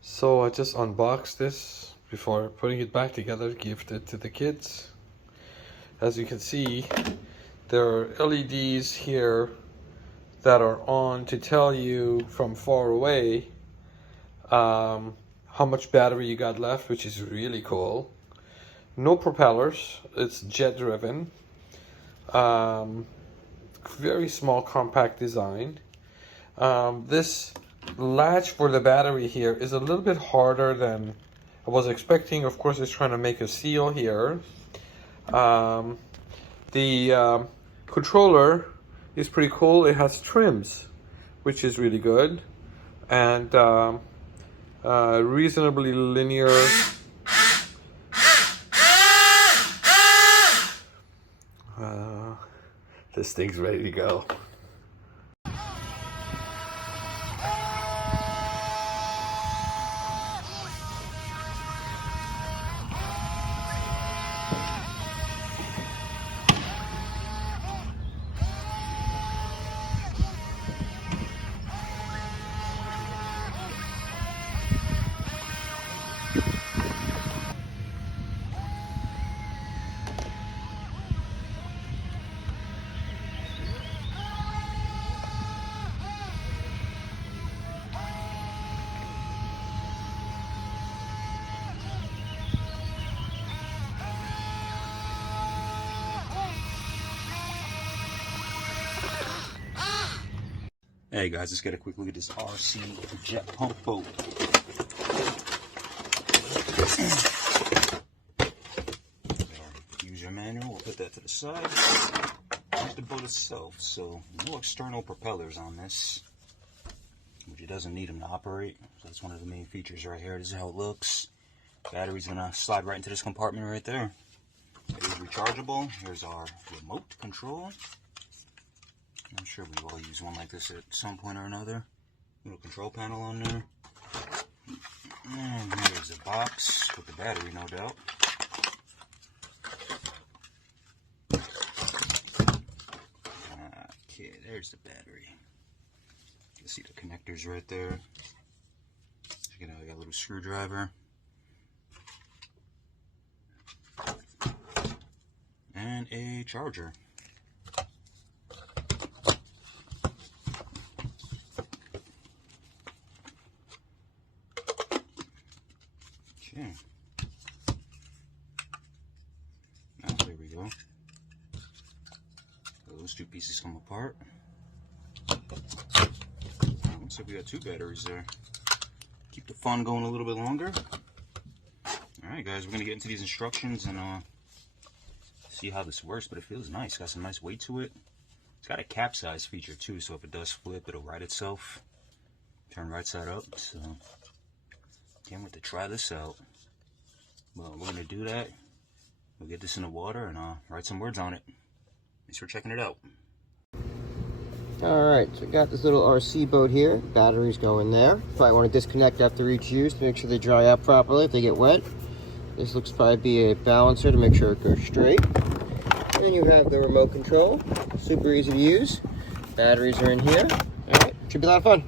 So I just unboxed this before putting it back together, gift it to the kids. As you can see, there are LEDs here that are on to tell you from far away how much battery you got left, which is really cool. No propellers, it's jet driven. Very small compact design. This latch for the battery here is a little bit harder than I was expecting. Of course, it's trying to make a seal here. The controller is pretty cool. It has trims, which is really good, and reasonably linear. This thing's ready to go. Hey guys, let's get a quick look at this RC jet pump boat. User manual, we'll put that to the side. Here's the boat itself. So no external propellers on this, which it doesn't need them to operate. So that's one of the main features right here. This is how it looks. Battery's gonna slide right into this compartment right there. It is rechargeable. Here's our remote control. I'm sure we've all used one like this at some point or another. Little control panel on there. And here's the box with the battery, no doubt. Okay, there's the battery. You can see the connectors right there. Check it out, I got a little screwdriver. And a charger. Okay. Now there we go. Those two pieces come apart. Looks like we got two batteries there. Keep the fun going a little bit longer. Alright guys, we're gonna get into these instructions and see how this works, but it feels nice. Got some nice weight to it. It's got a capsize feature too, so if it does flip, it'll right itself. Turn right side up, so can't wait to try this out. Well, we're gonna do that. We'll get this in the water and write some words on it. Thanks for checking it out. Alright, so we got this little RC boat here. Batteries go in there. Probably want to disconnect after each use to make sure they dry out properly if they get wet. This looks to probably be a balancer to make sure it goes straight. And then you have the remote control. Super easy to use. Batteries are in here. Alright, should be a lot of fun.